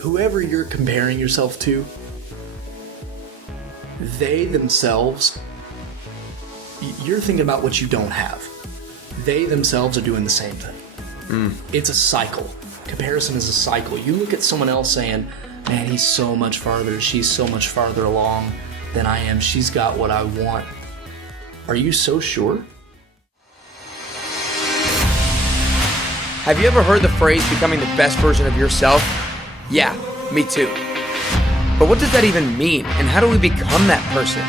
whoever you're comparing yourself to, they themselves, you're thinking about what you don't have. They themselves are doing the same thing. It's a cycle. Comparison is a cycle. You look at someone else saying, man, he's so much farther, she's so much farther along than I am, she's got what I want. Are you so sure? Have you ever heard the phrase becoming the best version of yourself? Yeah, me too. But what does that even mean, and how do we become that person?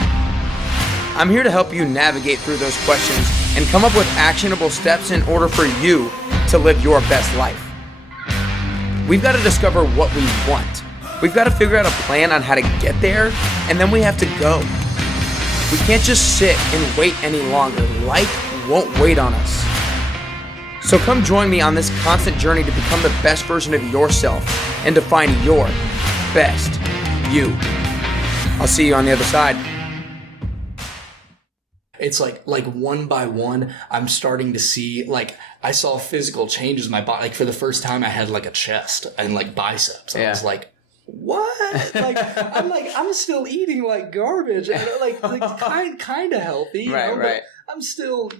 I'm here to help you navigate through those questions and come up with actionable steps in order for you to live your best life. We've got to discover what we want. We've got to figure out a plan on how to get there, and then we have to go. We can't just sit and wait any longer. Life won't wait on us. So come join me on this constant journey to become the best version of yourself and to find your best you. I'll see you on the other side. It's like one by one, I'm starting to see, like, I saw physical changes in my body. Like, for the first time, I had, like, a chest and, like, biceps. I was like, what? I'm still eating, like, garbage. And, like kind of healthy. Right. But I'm still,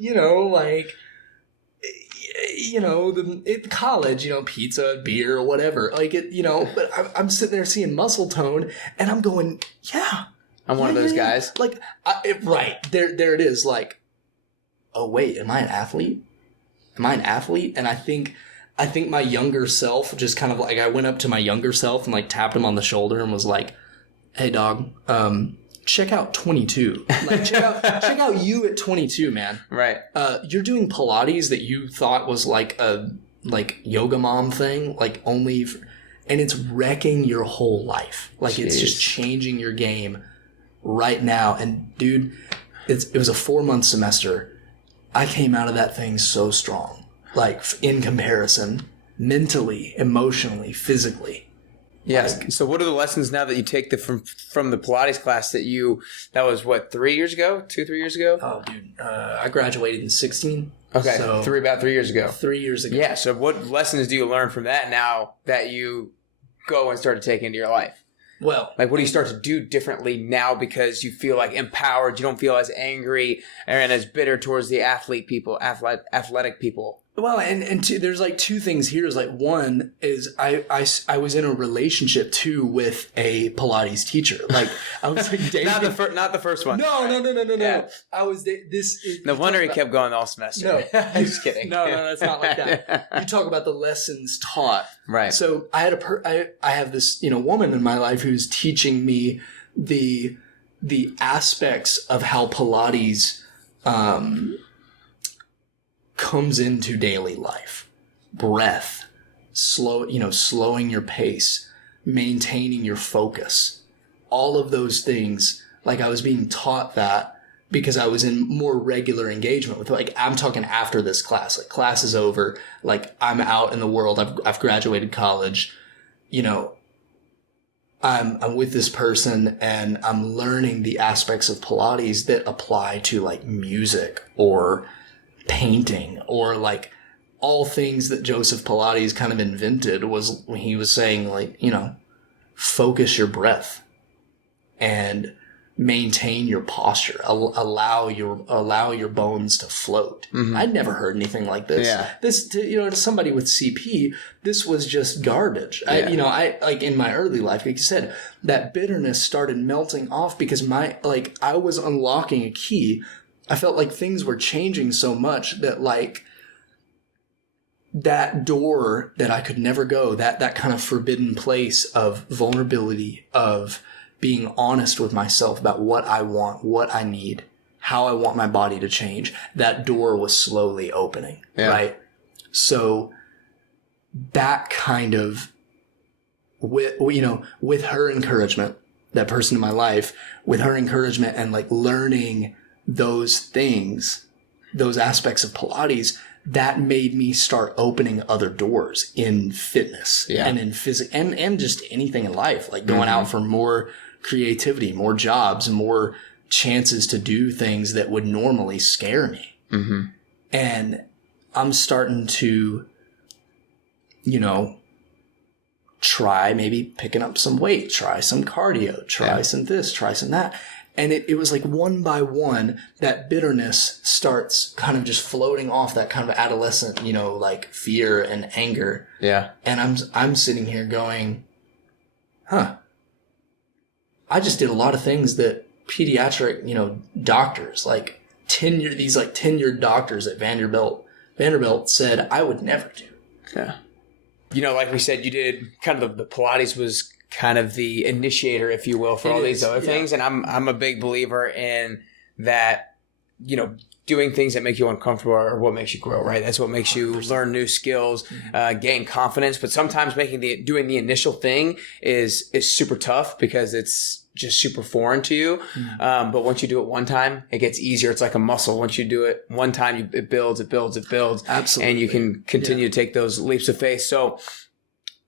college, pizza, beer, or whatever. Like, but I'm sitting there seeing muscle tone, and I'm going, yeah. I'm one of those guys. Like, right. There it is. Like, oh, wait, am I an athlete? And I think my younger self just kind of like, I went up to my younger self and like tapped him on the shoulder and was like, hey, dog, check out 22. Like, check out you at 22, man. Right. You're doing Pilates that you thought was like a yoga mom thing, like only, and it's wrecking your whole life. Like, Jeez. It's just changing your game right now. And dude, it was a 4-month semester. I came out of that thing so strong, like in comparison, mentally, emotionally, physically. Yes. Like, so what are the lessons now that you take from the Pilates class that was what, 3 years ago? 2-3 years ago? Oh, dude. I graduated in 16. Okay. So about 3 years ago. 3 years ago. Yeah. So what lessons do you learn from that now that you go and start to take into your life? Well, like, what do you start to do differently now because you feel like empowered? You don't feel as angry and as bitter towards the athletic people. Well, and there's like two things here. Is like, one is I was in a relationship too with a Pilates teacher. Like, I was like dating. not the first one. No. Yeah. I was no wonder he kept going all semester. No, I'm just kidding. No, that's not like that. You talk about the lessons taught. Right. So I had I have this woman in my life who's teaching me the aspects of how Pilates comes into daily life. Breath, slowing your pace, maintaining your focus, all of those things. Like, I was being taught that because I was in more regular engagement with, like, I'm talking after this class, like, class is over, like, I'm out in the world, I've graduated college, I'm with this person and I'm learning the aspects of Pilates that apply to, like, music or painting, or like all things that Joseph Pilates kind of invented. Was when he was saying, like, focus your breath and maintain your posture, allow your bones to float. Mm-hmm. I'd never heard anything like this. Yeah. This, to somebody with CP, this was just garbage. Yeah. I like, in my early life, like you said, that bitterness started melting off because I was unlocking a key. I felt like things were changing so much that, like, that door that I could never go, that kind of forbidden place of vulnerability, of being honest with myself about what I want, what I need, how I want my body to change, that door was slowly opening, right? So that kind of, with her encouragement, that person in my life, with her encouragement and, like, learning those things, those aspects of Pilates, that made me start opening other doors in fitness and in physics and just anything in life, like going out for more creativity, more jobs, more chances to do things that would normally scare me. Mm-hmm. And I'm starting to, try maybe picking up some weight, try some cardio, try some this, try some that. And it was like one by one, that bitterness starts kind of just floating off, that kind of adolescent, like fear and anger. Yeah. And I'm sitting here going, I just did a lot of things that pediatric, doctors, like tenured doctors at Vanderbilt said I would never do. Yeah. Like we said, you did kind of the Pilates was kind of the initiator, if you will, for all these other things. And I'm a big believer in that, doing things that make you uncomfortable are what makes you grow, right? That's what makes you learn new skills, gain confidence. But sometimes doing the initial thing is super tough because it's just super foreign to you. But once you do it one time, it gets easier. It's like a muscle. Once you do it one time, it builds. Absolutely. And you can continue to take those leaps of faith. So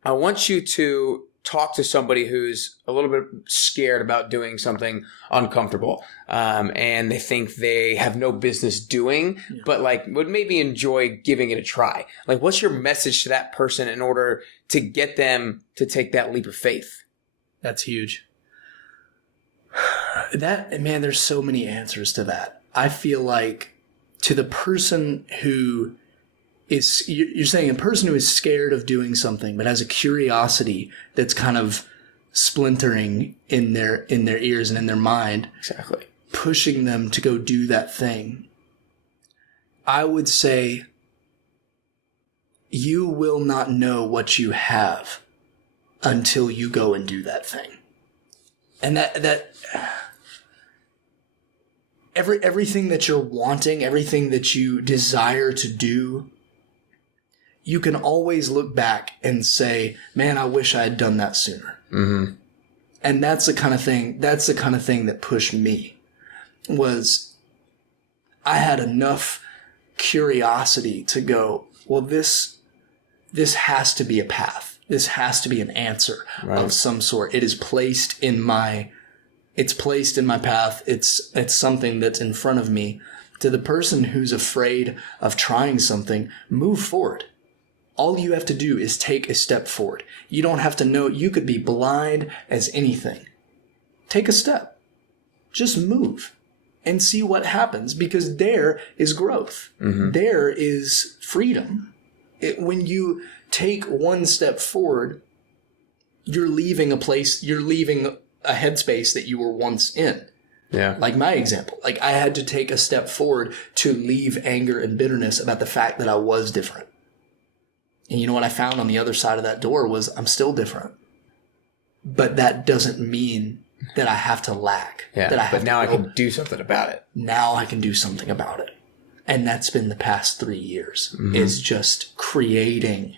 I want you to talk to somebody who's a little bit scared about doing something uncomfortable, and they think they have no business doing, but like would maybe enjoy giving it a try. Like, what's your message to that person in order to get them to take that leap of faith? That's huge. There's so many answers to that. I feel like to the person who is, you're saying a person who is scared of doing something, but has a curiosity that's kind of splintering in their ears and in their mind. Exactly. Pushing them to go do that thing. I would say you will not know what you have until you go and do that thing. And everything that you're wanting, everything that you desire to do, you can always look back and say, man, I wish I had done that sooner. Mm-hmm. And that's the kind of thing that pushed me, was I had enough curiosity to go, well, this has to be a path. This has to be an answer of some sort. It is placed in my path. It's something that's in front of me. To the person who's afraid of trying something, move forward. All you have to do is take a step forward. You don't have to know. You could be blind as anything. Take a step. Just move and see what happens, because there is growth. Mm-hmm. There is freedom. When you take one step forward, you're leaving a headspace that you were once in. Yeah. Like my example. Like, I had to take a step forward to leave anger and bitterness about the fact that I was different. And you know what I found on the other side of that door was I'm still different. But that doesn't mean that I have to lack. Yeah, but now I can do something about it. Now I can do something about it. And that's been the past 3 years, is just creating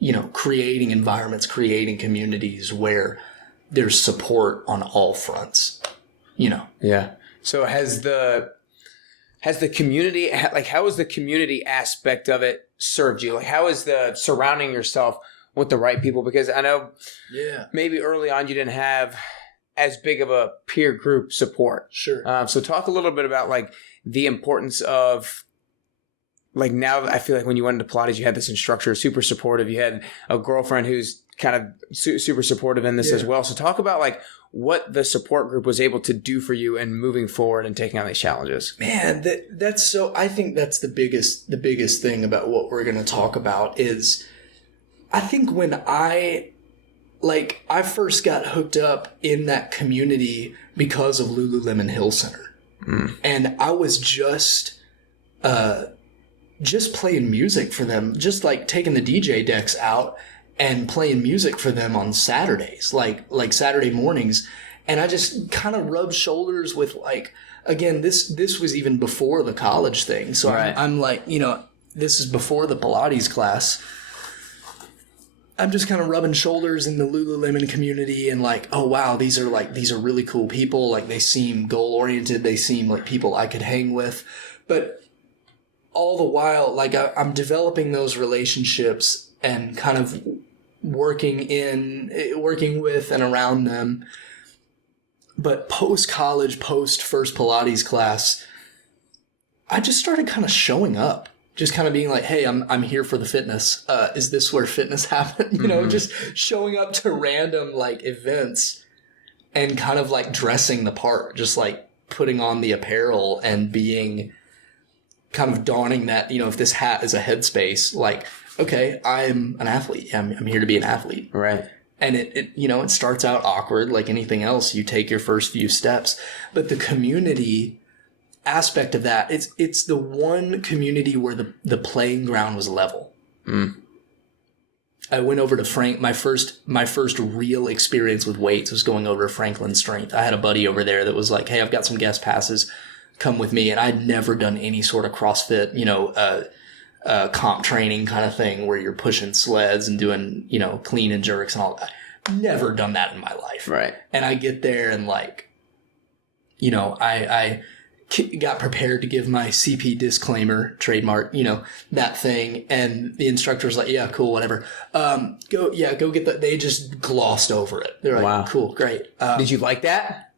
environments, creating communities where there's support on all fronts, Yeah. So has the community, like, how has the community aspect of it served you? Like, how is the surrounding yourself with the right people? Because I know maybe early on you didn't have as big of a peer group support. Sure. So talk a little bit about like the importance of, like, now I feel like when you went into Pilates, you had this instructor super supportive. You had a girlfriend who's kind of super supportive in this as well. So talk about like what the support group was able to do for you and moving forward and taking on these challenges. Man, that's so, I think that's the biggest thing about what we're going to talk about is, I think when I first got hooked up in that community because of Lululemon Hill Center. And I was just playing music for them, just like taking the DJ decks out and playing music for them on Saturdays, like Saturday mornings. And I just kind of rubbed shoulders with, like, again, this was even before the college thing. So I'm like, this is before the Pilates class. I'm just kind of rubbing shoulders in the Lululemon community and like, oh wow, these are really cool people. Like, they seem goal oriented. They seem like people I could hang with. But all the while, like, I'm developing those relationships and kind of working with and around them. But post-college, post-first Pilates class, I just started kind of showing up. just kind of being like, hey, I'm here for the fitness. Is this where fitness happens? You know, just showing up to random like events and kind of like dressing the part, just like putting on the apparel and being kind of donning that, you know, if this hat is a headspace, like, okay, I'm an athlete. I'm here to be an athlete. Right. And it you know, it starts out awkward like anything else. You take your first few steps, but the community aspect of that, it's the one community where the playing ground was level. I went over to my first real experience with weights was going over to Franklin Strength. I had a buddy over there that was like, hey, I've got some guest passes, come with me. And I'd never done any sort of CrossFit, you know, comp training kind of thing where you're pushing sleds and doing, you know, clean and jerks and all that. Never done that in my life. Right. And I get there and like, you know, I got prepared to give my CP disclaimer, trademark, you know, that thing. And the instructor's like, yeah, cool, whatever. Go get that. They just glossed over it. They're like, wow, cool, great. Did you like that?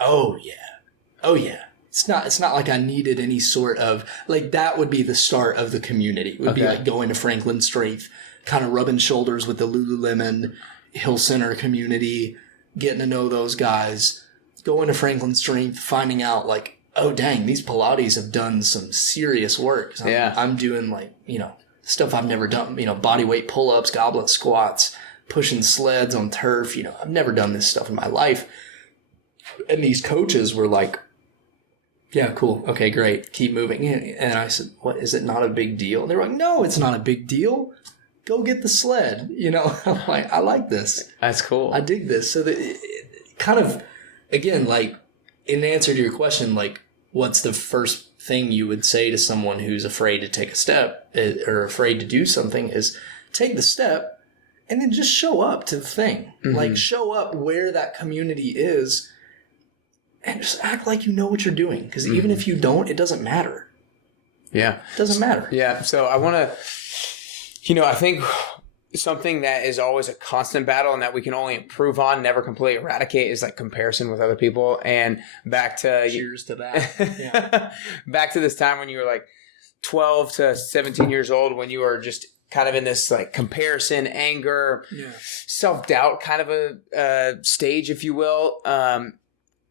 Oh yeah. It's not like I needed any sort of, like, that would be the start of the community. It would be like going to Franklin Strength, kind of rubbing shoulders with the Lululemon Hill Center community, getting to know those guys, going to Franklin Strength, finding out like, oh dang, these Pilates have done some serious work. I'm doing like, you know, stuff I've never done, you know, body weight pull-ups, goblet squats, pushing sleds on turf. You know, I've never done this stuff in my life. And these coaches were like, yeah, cool. Okay, great. Keep moving. And I said, what, is it not a big deal? And they were like, no, it's not a big deal. Go get the sled. You know, I'm like, I like this. That's cool. I dig this. So that it kind of, again, like, in answer to your question, like, what's the first thing you would say to someone who's afraid to take a step or afraid to do something is take the step and then just show up to the thing. Like, show up where that community is. And just act like you know what you're doing. Because even if you don't, it doesn't matter. Yeah. It doesn't matter. Yeah. So I want to, you know, I think something that is always a constant battle and that we can only improve on, never completely eradicate, is like comparison with other people. And back to... Cheers to that. Yeah. Back to this time when you were like 12 to 17 years old, when you were just kind of in this like comparison, anger, self-doubt kind of a stage, if you will.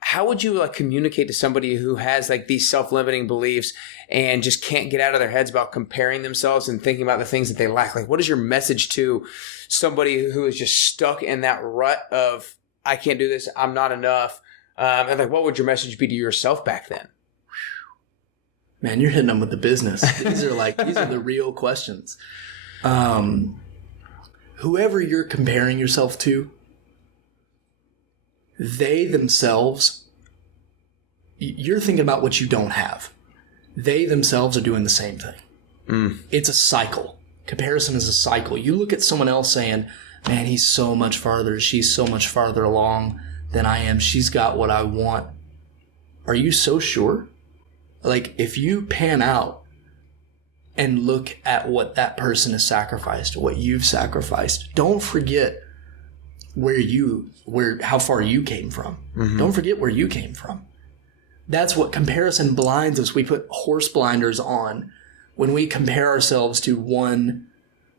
How would you like communicate to somebody who has like these self-limiting beliefs and just can't get out of their heads about comparing themselves and thinking about the things that they lack? Like, what is your message to somebody who is just stuck in that rut of, I can't do this, I'm not enough? And like, what would your message be to yourself back then? Man, you're hitting them with the business. These are the real questions. Whoever you're comparing yourself to, they themselves, you're thinking about what you don't have. They themselves are doing the same thing. It's a cycle. Comparison is a cycle. You look at someone else saying, man, he's so much farther, she's so much farther along than I am, she's got what I want. Are you so sure? Like, if you pan out and look at what that person has sacrificed, what you've sacrificed, don't forget how far you came from. Don't forget where you came from. That's what comparison blinds us. We put horse blinders on when we compare ourselves to one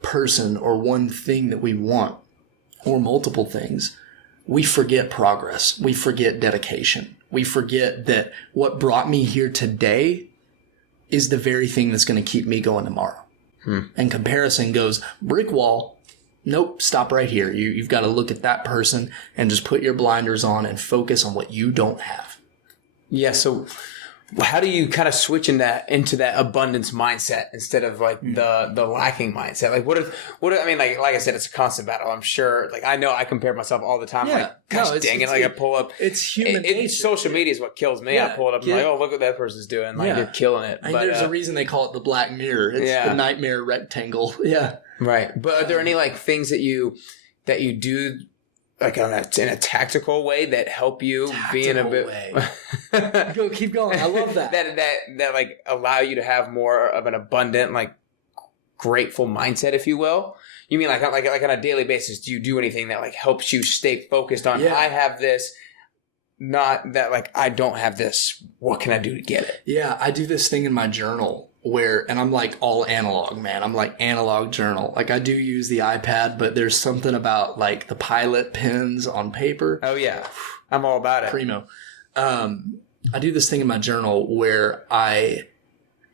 person or one thing that we want, or multiple things. We forget progress. We forget dedication. We forget that what brought me here today is the very thing that's going to keep me going tomorrow. And comparison goes, brick wall. Nope, stop right here. You've got to look at that person and just put your blinders on and focus on what you don't have. Yeah, so how do you kind of switch into that abundance mindset instead of like the lacking mindset? Like what I mean, like I said, it's a constant battle. I'm sure, like, I know I compare myself all the time. Yeah. Like, gosh dang it, like I pull up. It's human nature. Social media is what kills me. Yeah. I pull it up and I'm like, oh, look what that person's doing. Like, they're killing it. But there's a reason they call it the black mirror. It's the nightmare rectangle. Yeah. Right. But are there any like things that you do like in a tactical way that help you be in a bit Go, keep going. I love that. that like allow you to have more of an abundant, like grateful mindset, if you will? You mean like on a daily basis, do you do anything that like helps you stay focused on, I have this, not that like I don't have this, what can I do to get it? Yeah, I do this thing in my journal and I'm like all analog, man. I'm like analog journal. Like I do use the iPad, but there's something about like the Pilot pens on paper. Oh yeah. I'm all about it. Primo. I do this thing in my journal where I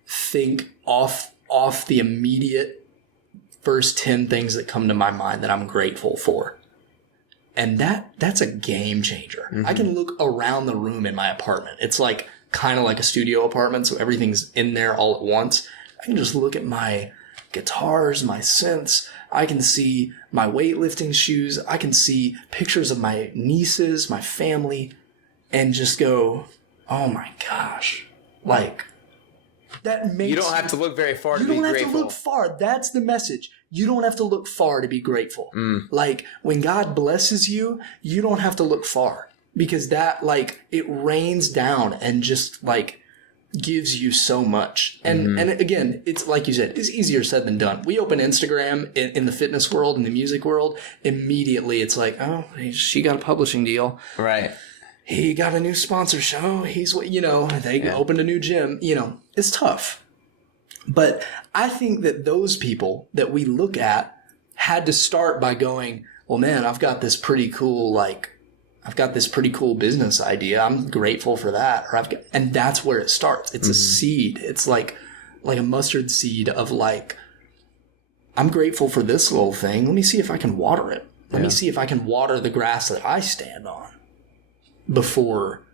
think off the immediate first 10 things that come to my mind that I'm grateful for. And that's a game changer. I can look around the room in my apartment. It's like kind of like a studio apartment, so everything's in there all at once. I can just look at my guitars, my synths. I can see my weightlifting shoes. I can see pictures of my nieces, my family, and just go, oh my gosh. Like, that makes you don't have to look very far to be grateful. You don't have to look far. That's the message. You don't have to look far to be grateful. Like, when God blesses you, you don't have to look far. Because that, like, it rains down and just, like, gives you so much. And again, it's like you said, it's easier said than done. We open Instagram in the fitness world, in the music world, immediately it's like, oh, she got a publishing deal. Right. He got a new sponsorship. Oh, they opened a new gym. It's tough. But I think that those people that we look at had to start by going, well, man, I've got this pretty cool business idea. I'm grateful for that. And that's where it starts. It's a seed. It's like a mustard seed of like, I'm grateful for this little thing. Let me see if I can water it. Let me see if I can water the grass that I stand on before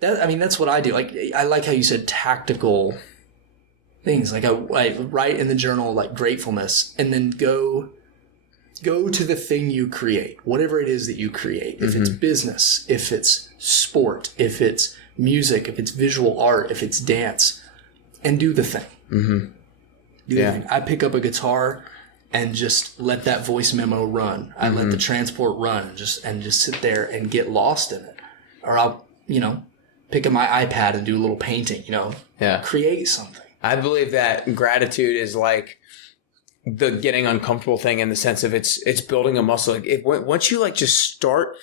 that. I mean, that's what I do. Like, I like how you said tactical things. Like I write in the journal, like gratefulness, and then go to the thing you create, whatever it is that you create. If it's business, if it's sport, if it's music, if it's visual art, if it's dance, and do the thing. Do the thing. I pick up a guitar and just let that voice memo run. I let the transport run and just sit there and get lost in it. Or I'll, pick up my iPad and do a little painting, create something. I believe that gratitude is like the getting uncomfortable thing in the sense of it's building a muscle. Like once you like just start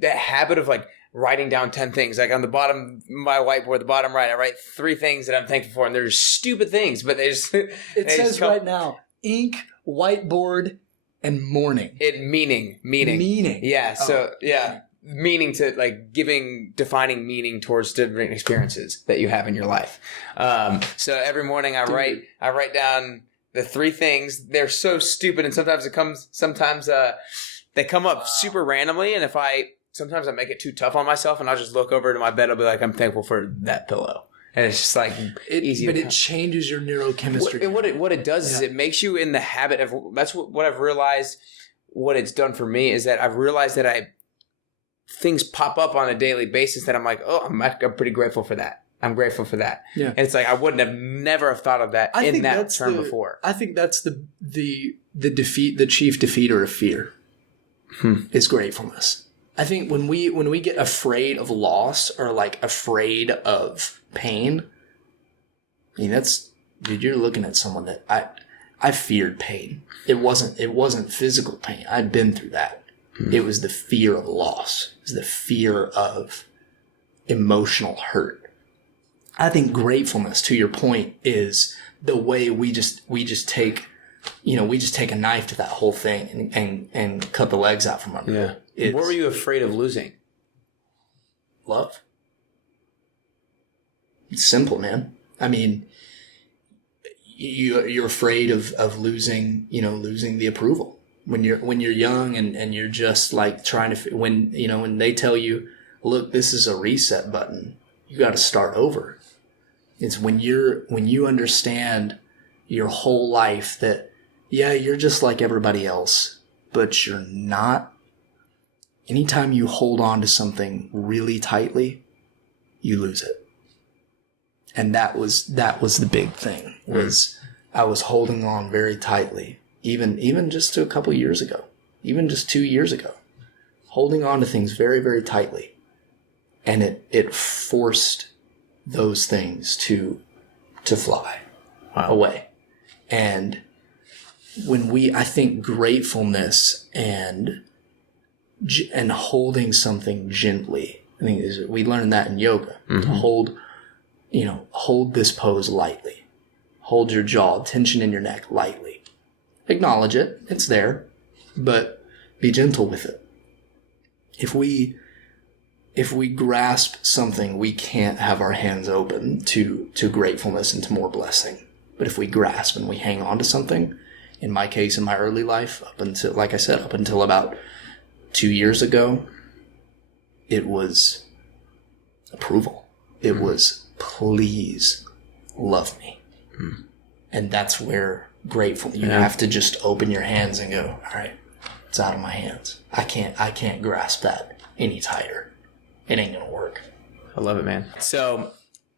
that habit of like writing down 10 things, like on the bottom of my whiteboard, the bottom right, I write 3 things that I'm thankful for, and they're stupid things, but it says right now, ink, whiteboard, and morning. Meaning. Yeah. So yeah. Meaning to like defining meaning towards different experiences that you have in your life. So every morning I write down the 3 things. They're so stupid, and sometimes they come up super randomly. And sometimes I make it too tough on myself, and I'll just look over to my bed. I'll be like, I'm thankful for that pillow. And it's just like easy. But it changes your neurochemistry. And what it does is it makes you in the habit of, that's what I've realized. What it's done for me is that I've realized that things pop up on a daily basis that I'm like, oh, I'm pretty grateful for that. I'm grateful for that. Yeah. And it's like, I wouldn't have never have thought of that in that term before. I think that's the chief defeater of fear is gratefulness. I think when we get afraid of loss or like afraid of pain, I mean, you're looking at someone that I feared pain. It wasn't physical pain. I'd been through that. It was the fear of loss. It was the fear of emotional hurt. I think gratefulness, to your point, is the way we just take a knife to that whole thing and cut the legs out from under it. What were you afraid of losing? Love. It's simple, man. I mean, you're afraid of losing the approval. When you're young and you're just like trying to, when they tell you, look, this is a reset button, you got to start over. It's when you understand your whole life that, you're just like everybody else, but you're not. Anytime you hold on to something really tightly, you lose it. And that was the big thing, was I was holding on very tightly. Even just to a couple of years ago, even just 2 years ago, holding on to things very, very tightly. And it forced those things to fly away. And I think gratefulness and holding something gently, I think we learned that in yoga, to hold this pose lightly. hold your jaw, tension in your neck lightly. Acknowledge it. It's there, but be gentle with it. If we grasp something, we can't have our hands open to gratefulness and to more blessing. But if we grasp and we hang on to something, in my case, in my early life, up until, like I said, up until about 2 years ago, it was approval. It was, please love me. And that's where grateful, you have to just open your hands and go, all right, it's out of my hands. I can't grasp that any tighter. It ain't gonna work. I love it, man. So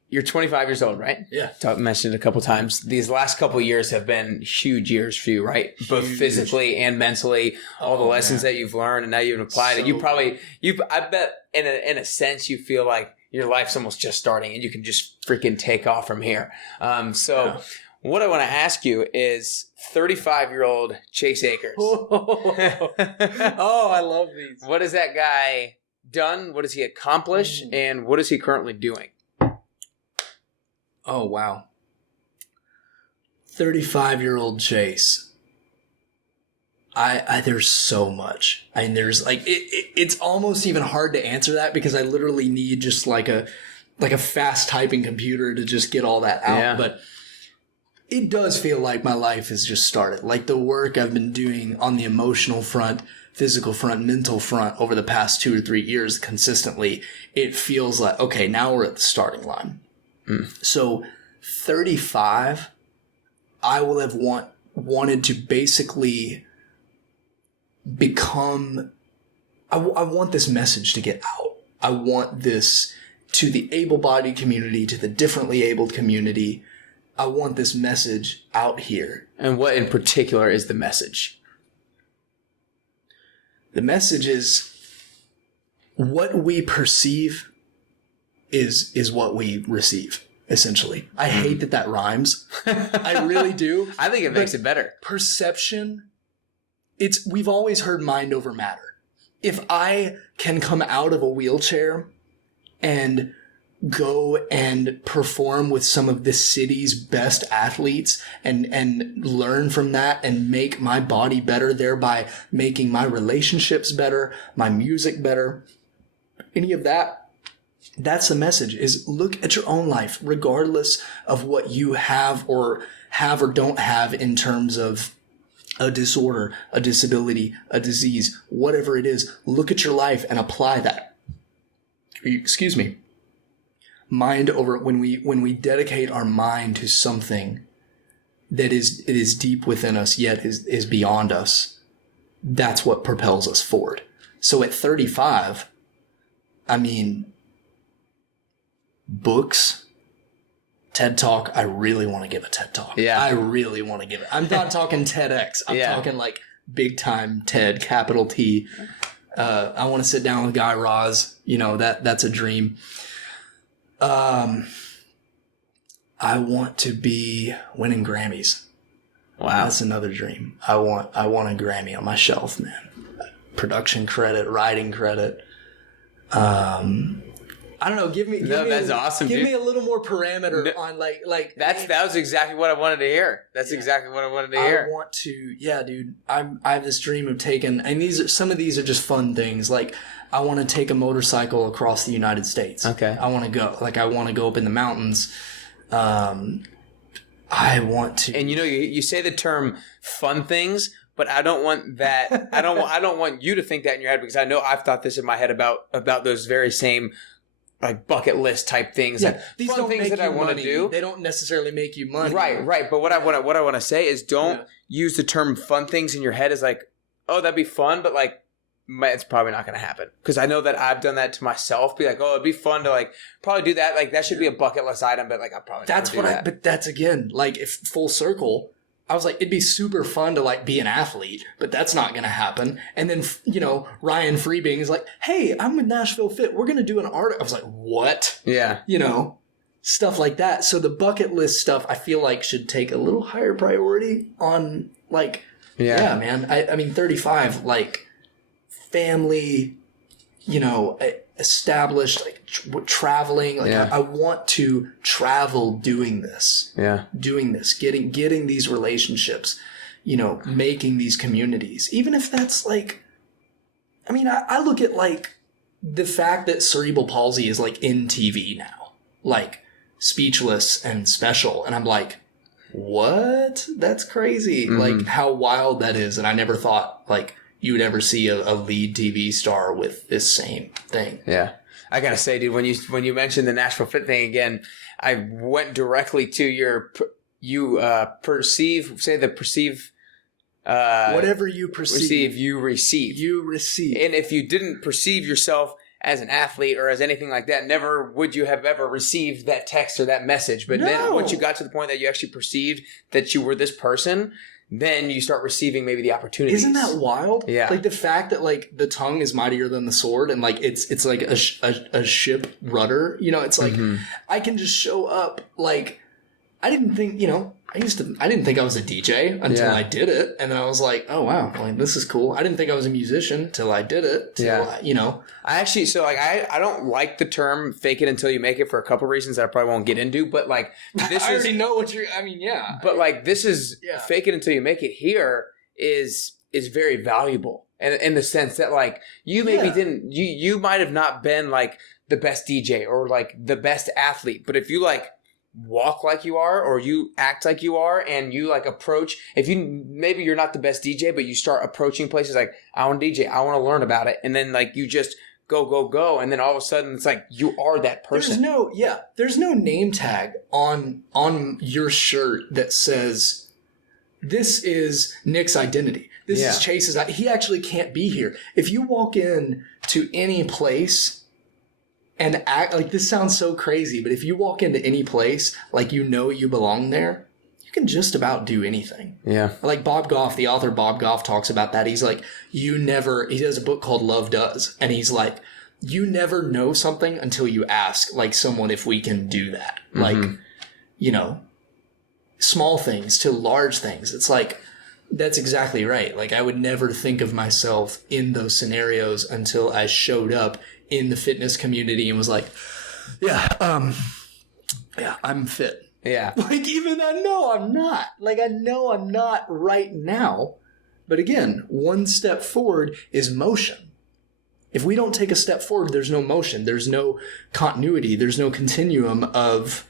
you're 25 years old, right? Yeah. Mentioned it a couple times. These last couple of years have been huge years for you, right? Both physically and mentally. All the lessons that you've learned and now you've applied it. I bet in a sense you feel like your life's almost just starting and you can just freaking take off from here. What I want to ask you is 35-year-old Chase Akers. Oh, I love these. What has that guy done? What has he accomplished? And what is he currently doing? Oh, wow. 35-year-old Chase. There's so much. I mean, there's like, it's almost even hard to answer that because I literally need just like a fast typing computer to just get all that out. Yeah. But it does feel like my life has just started. Like the work I've been doing on the emotional front, physical front, mental front over the past 2 or 3 years consistently, it feels like, okay, now we're at the starting line. So 35, I will have wanted to basically become, I want this message to get out. I want this to the able-bodied community, to the differently abled community. I want this message out here. And what in particular is the message? The message is what we perceive is what we receive, essentially. I hate that rhymes. I really do. I think it makes it better. Perception, we've always heard mind over matter. If I can come out of a wheelchair and go and perform with some of the city's best athletes and learn from that and make my body better, thereby making my relationships better, my music better, any of that, that's the message, is look at your own life, regardless of what you have or don't have in terms of a disorder, a disability, a disease, whatever it is. Look at your life and apply that. Excuse me. Mind over, when we dedicate our mind to something that is deep within us, yet is beyond us, that's what propels us forward. So at 35, I mean, books, TED Talk, I really want to give a TED Talk. Yeah. I really want to give it. I'm not talking TEDx. I'm talking like big time TED, capital T. I want to sit down with Guy Raz. You know, that's a dream. I want to be winning Grammys. Wow. That's another dream. I want a Grammy on my shelf, man. Production credit, writing credit. I don't know. That's awesome. Give dude. me a little more parameter on like. That was exactly what I wanted to hear. That's exactly what I wanted to hear. I want to, dude. I have this dream of taking, and some of these are just fun things. Like I want to take a motorcycle across the United States. Okay. I want to go up in the mountains. I want to. And you say the term fun things, but I don't want that. I don't want you to think that in your head, because I know I've thought this in my head about those very same like bucket list type things. Yeah, like these fun don't things make that I you want to money. do. They don't necessarily make you money. Right. But what I want to say is don't use the term fun things in your head as like, oh, that'd be fun, but like, it's probably not going to happen. Because I know that I've done that to myself. Be like, oh, it'd be fun to like probably do that. Like that should be a bucket list item, but like I'll probably that's never do what that. But that's again, like if full circle, I was like, it'd be super fun to like be an athlete, but that's not going to happen. And then, Ryan Freebing is like, hey, I'm with Nashville Fit. We're going to do an art. I was like, what? Yeah. Stuff like that. So the bucket list stuff, I feel like should take a little higher priority on like, man, I mean, 35, like family, established, like traveling. Like I want to travel doing this. Yeah. Doing this, getting these relationships, you know, making these communities. Even if that's like, I mean, I look at like the fact that cerebral palsy is like in TV now, like Speechless and Special. And I'm like, what? That's crazy. Like how wild that is. And I never thought like you would ever see a lead TV star with this same thing. Yeah. I gotta say, dude, when you mentioned the Nashville Fit thing again, I went directly to your, whatever you perceive, you receive. You receive. And if you didn't perceive yourself as an athlete or as anything like that, never would you have ever received that text or that message. But then once you got to the point that you actually perceived that you were this person, then you start receiving maybe the opportunities. Isn't that wild? Yeah. Like the fact that like the tongue is mightier than the sword, and like it's like a ship rudder. You know, it's like I can just show up. Like I didn't think, you know, I didn't think I was a DJ until I did it, and then I was like, oh wow, like this is cool. I didn't think I was a musician till I did it. You know. I actually, so like I don't like the term "fake it until you make it" for a couple of reasons that I probably won't get into. But like this, I already know what you're. I mean, yeah. But like this is "fake it until you make it" here is very valuable, and in the sense that like you maybe didn't, you might have not been like the best DJ or like the best athlete, but if you like walk like you are, or you act like you are, and you like approach, if you, maybe you're not the best DJ, but you start approaching places like, I want to DJ, I want to learn about it. And then like you just go. And then all of a sudden it's like, you are that person. There's no name tag on your shirt that says, this is Nick's identity. This is Chase's. He actually can't be here. If you walk in to any place and act like, this sounds so crazy, but if you walk into any place like you know you belong there, you can just about do anything. Yeah. Like Bob Goff, the author Bob Goff talks about that. He's like, he has a book called Love Does. And he's like, you never know something until you ask like someone if we can do that. Like, you know, small things to large things. It's like, that's exactly right. Like I would never think of myself in those scenarios until I showed up in the fitness community and was like, I'm fit. Yeah. Like even I know I'm not. Like I know I'm not right now. But again, one step forward is motion. If we don't take a step forward, there's no motion. There's no continuity. There's no continuum of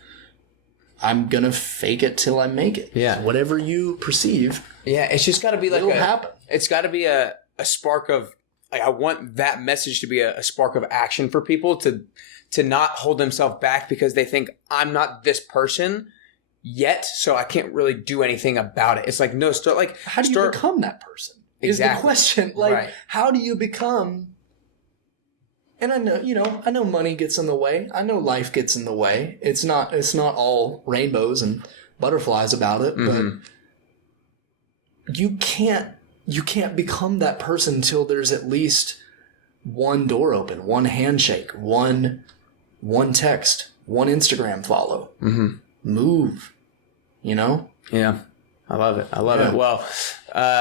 I'm going to fake it till I make it. Yeah. So whatever you perceive. Yeah. It's just got to be like it'll happen. It's got to be a spark of, like, I want that message to be a spark of action for people to not hold themselves back because they think I'm not this person yet, so I can't really do anything about it. It's like, no, how do you become that person? Exactly. Is the question. Like, how do you become? And I know money gets in the way. I know life gets in the way. It's not all rainbows and butterflies about it, but you can't become that person until there's at least one door open, one handshake, one text, one Instagram follow. Move, you know? Yeah. I love it. Well,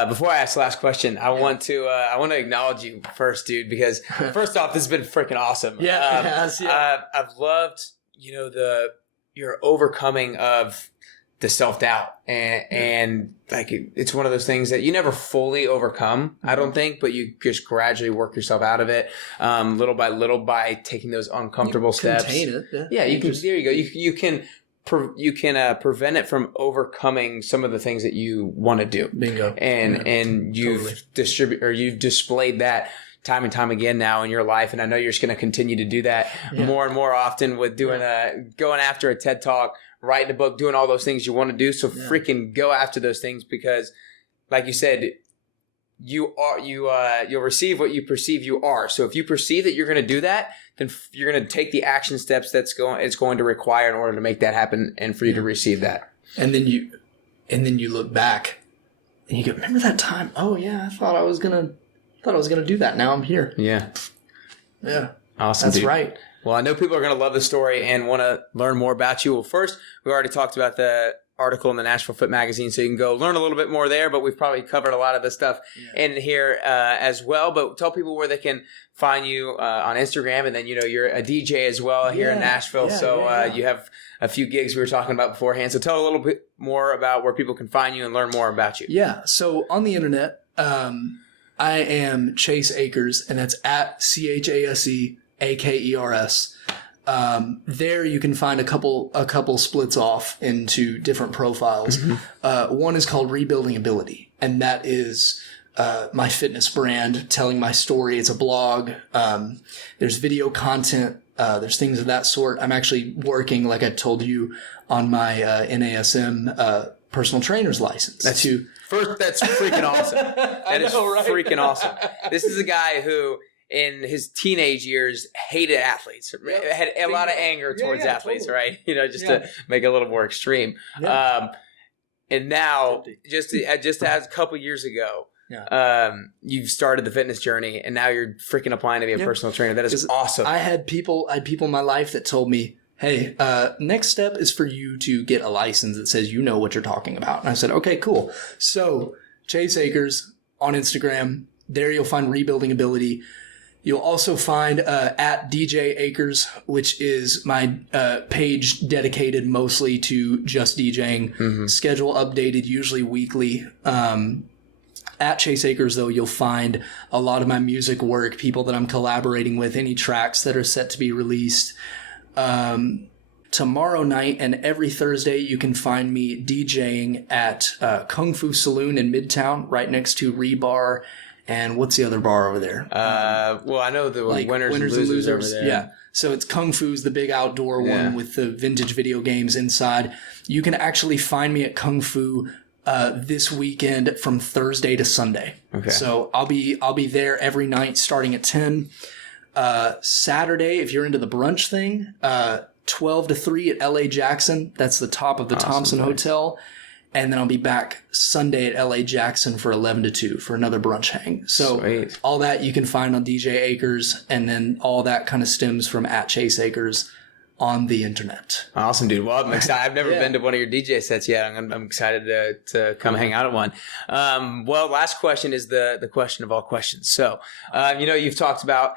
before I ask the last question, I want to acknowledge you first, dude, because first off, this has been freaking awesome. Yeah, it has. Yeah. I've loved, your overcoming of the self-doubt and like it's one of those things that you never fully overcome, I don't think, but you just gradually work yourself out of it, little by little, by taking those uncomfortable steps. Contain it. Yeah, you can. There you go. You can prevent it from overcoming some of the things that you want to do. Bingo. And you've you've displayed that time and time again now in your life, and I know you're just going to continue to do that more and more often with doing going after a TED Talk, writing a book, doing all those things you want to do. So freaking go after those things, because like you said, you'll receive what you perceive you are. So if you perceive that you're going to do that, then you're going to take the action steps it's going to require in order to make that happen and for you to receive that. And then you look back and you go, remember that time? Oh yeah, I thought I was gonna do that. Now I'm here. Yeah. Yeah. Awesome. That's dude. right. Well, I know people are going to love the story and want to learn more about you. Well, first, we already talked about article in the Nashville Fit Magazine, so you can go learn a little bit more there, but we've probably covered a lot of the stuff in here as well. But tell people where they can find you on Instagram, and then, you're a DJ as well here in Nashville, you have a few gigs we were talking about beforehand. So tell a little bit more about where people can find you and learn more about you. Yeah, so on the internet, I am Chase Akers, and that's at ChaseAkers. There you can find a couple splits off into different profiles. One is called Rebuilding Ability, and that is my fitness brand, telling my story. It's a blog. There's video content. There's things of that sort. I'm actually working, like I told you, on my NASM personal trainer's license. That's freaking awesome. That is freaking awesome. This is a guy who, in his teenage years, hated athletes, had a lot of anger towards athletes, totally. Right? To make it a little more extreme. And now, just as a couple years ago, you've started the fitness journey, and now you're freaking applying to be a personal trainer. That is awesome. I had people in my life that told me, hey, next step is for you to get a license that says you know what you're talking about. And I said, okay, cool. So Chase Akers on Instagram, there you'll find Rebuilding Ability. You'll also find at DJ Akers, which is my page dedicated mostly to just DJing. Schedule updated, usually weekly. At Chase Akers, though, you'll find a lot of my music work, people that I'm collaborating with, any tracks that are set to be released. Tomorrow night and every Thursday, you can find me DJing at Kung Fu Saloon in Midtown, right next to Rebar. And what's the other bar over there? Well, I know the winners and losers over there. Yeah. So it's Kung Fu's, the big outdoor one with the vintage video games inside. You can actually find me at Kung Fu this weekend from Thursday to Sunday. Okay. So I'll be there every night starting at 10. Saturday, if you're into the brunch thing, 12 to 3 at LA Jackson. That's the top of the Thompson Hotel. And then I'll be back Sunday at LA Jackson for 11 to 2 for another brunch hang. So all that you can find on DJ Akers, and then all that kind of stems from at Chase Akers on the internet. Awesome, dude. Well, I'm excited. I've never been to one of your DJ sets yet. I'm excited to come hang out at one. Well, last question is the question of all questions. So, you've talked about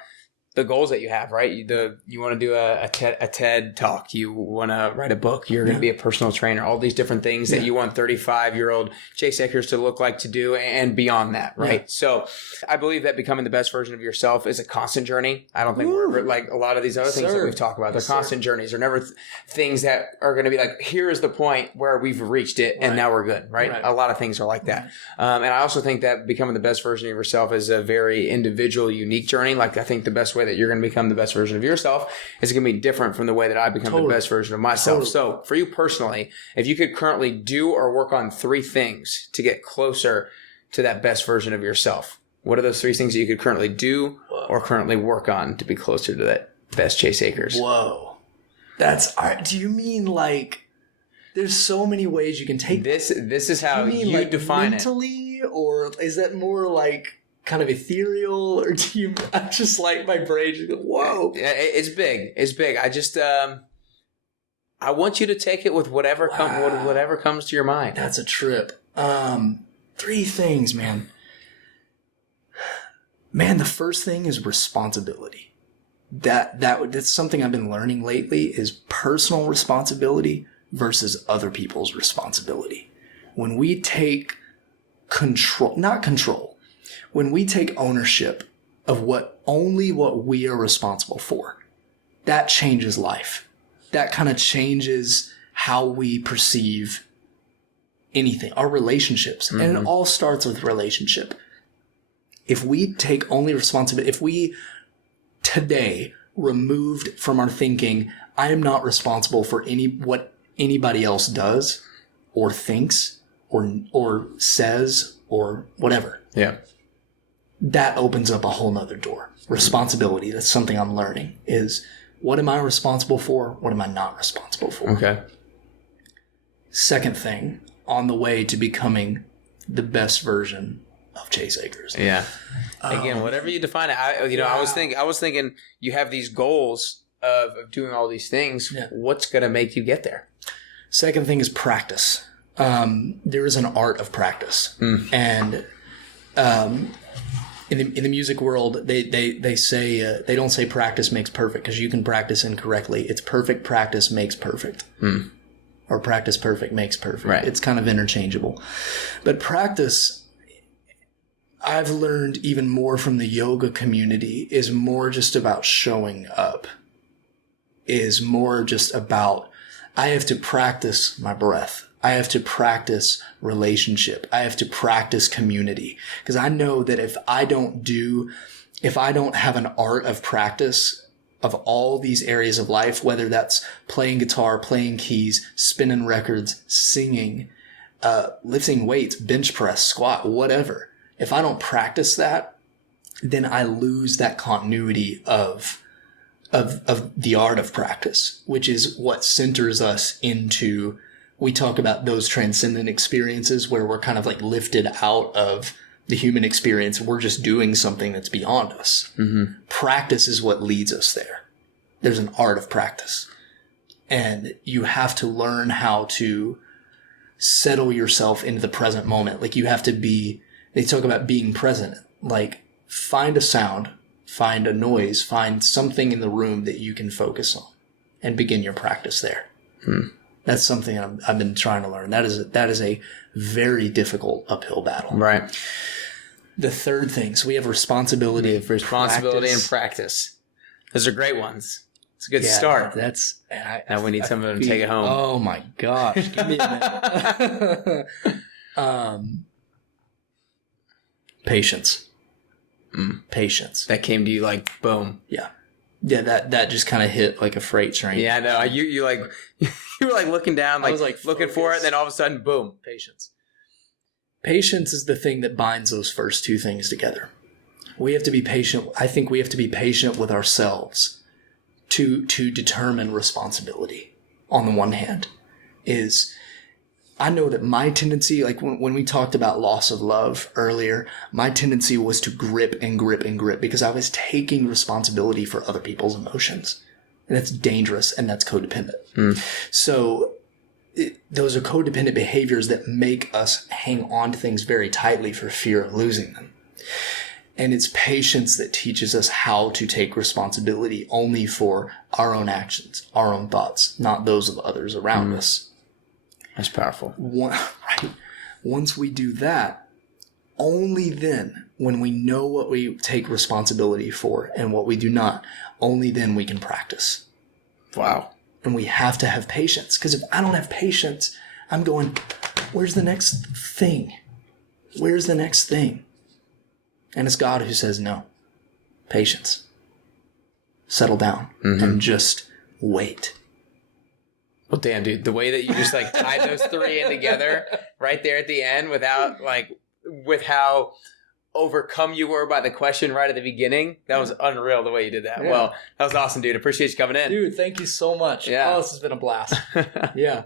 the goals that you have, right? You want to do a TED talk. You want to write a book. You're going to be a personal trainer. All these different things that you want 35-year-old Chase Akers to look like, to do, and beyond that, right? Yeah. So I believe that becoming the best version of yourself is a constant journey. I don't think we're like a lot of these other things that we've talked about. They're constant journeys. They're never things that are going to be like, here is the point where we've reached it and now we're good, right? A lot of things are like that. And I also think that becoming the best version of yourself is a very individual, unique journey. Like, I think the best way that you're going to become the best version of yourself is going to be different from the way that I become the best version of myself. So for you personally, if you could currently do or work on 3 things to get closer to that best version of yourself, what are those 3 things that you could currently do or currently work on to be closer to that best Chase Akers? Whoa. Do you mean like there's so many ways you can take this? This is how you like define mentally, it. Or is that more like kind of ethereal, or do you? I just like my brain just go, whoa. It's big. It's big. I just I want you to take it with whatever whatever comes to your mind. That's a trip. 3 things, man. Man, the first thing is responsibility. That's something I've been learning lately, is personal responsibility versus other people's responsibility. When we take when we take ownership of what we are responsible for, that changes life. That kind of changes how we perceive anything, our relationships. And it all starts with relationship. If we take only responsibility, if we today removed from our thinking, I am not responsible for what anybody else does or thinks or says or whatever. Yeah. That opens up a whole nother door. Responsibility. That's something I'm learning, is what am I responsible for? What am I not responsible for? Okay. Second thing, on the way to becoming the best version of Chase Akers. Yeah. Again, whatever you define it. I was thinking you have these goals of doing all these things. Yeah. What's going to make you get there? Second thing is practice. there is an art of practice. And in the music world, they say they don't say practice makes perfect, because you can practice incorrectly. It's perfect practice makes perfect, or practice perfect makes perfect. Right. It's kind of interchangeable. But practice, I've learned even more from the yoga community, is more just about showing up. Is more just about, I have to practice my breath. I have to practice relationship. I have to practice community. Because I know that if I don't have an art of practice of all these areas of life, whether that's playing guitar, playing keys, spinning records, singing, lifting weights, bench press, squat, whatever. If I don't practice that, then I lose that continuity of the art of practice, which is what centers us into, we talk about those transcendent experiences where we're kind of like lifted out of the human experience. We're just doing something that's beyond us. Practice is what leads us there. There's an art of practice. And you have to learn how to settle yourself into the present moment. Like you have to they talk about being present. Like find a sound, find a noise, find something in the room that you can focus on and begin your practice there. That's something I've been trying to learn. That is a very difficult uphill battle. Right. The third thing, so we have responsibility. And practice. Those are great ones. It's a good start. Now we need someone to take it home. Oh my gosh. Give me a minute. Patience. Patience. That came to you like boom. Yeah. Yeah, that just kind of hit like a freight train. Yeah, no, you like you were like looking down, like, I was like looking for it, and then all of a sudden, boom. Patience. Patience is the thing that binds those first two things together. We have to be patient. I think we have to be patient with ourselves to determine responsibility. On the one hand, I know that my tendency, like when we talked about loss of love earlier, my tendency was to grip and grip and grip because I was taking responsibility for other people's emotions. And that's dangerous, and that's codependent. So those are codependent behaviors that make us hang on to things very tightly for fear of losing them. And it's patience that teaches us how to take responsibility only for our own actions, our own thoughts, not those of others around us. That's powerful. Right. Once we do that, only then, when we know what we take responsibility for and what we do not, only then we can practice. Wow. And we have to have patience. Because if I don't have patience, I'm going, where's the next thing? Where's the next thing? And it's God who says no. Patience. Settle down and just wait. Well, damn, dude, the way that you just like tied those three in together right there at the end with how overcome you were by the question right at the beginning, that was unreal the way you did that. Yeah. Well, that was awesome, dude. Appreciate you coming in. Dude, thank you so much. Yeah. Oh, this has been a blast. Yeah.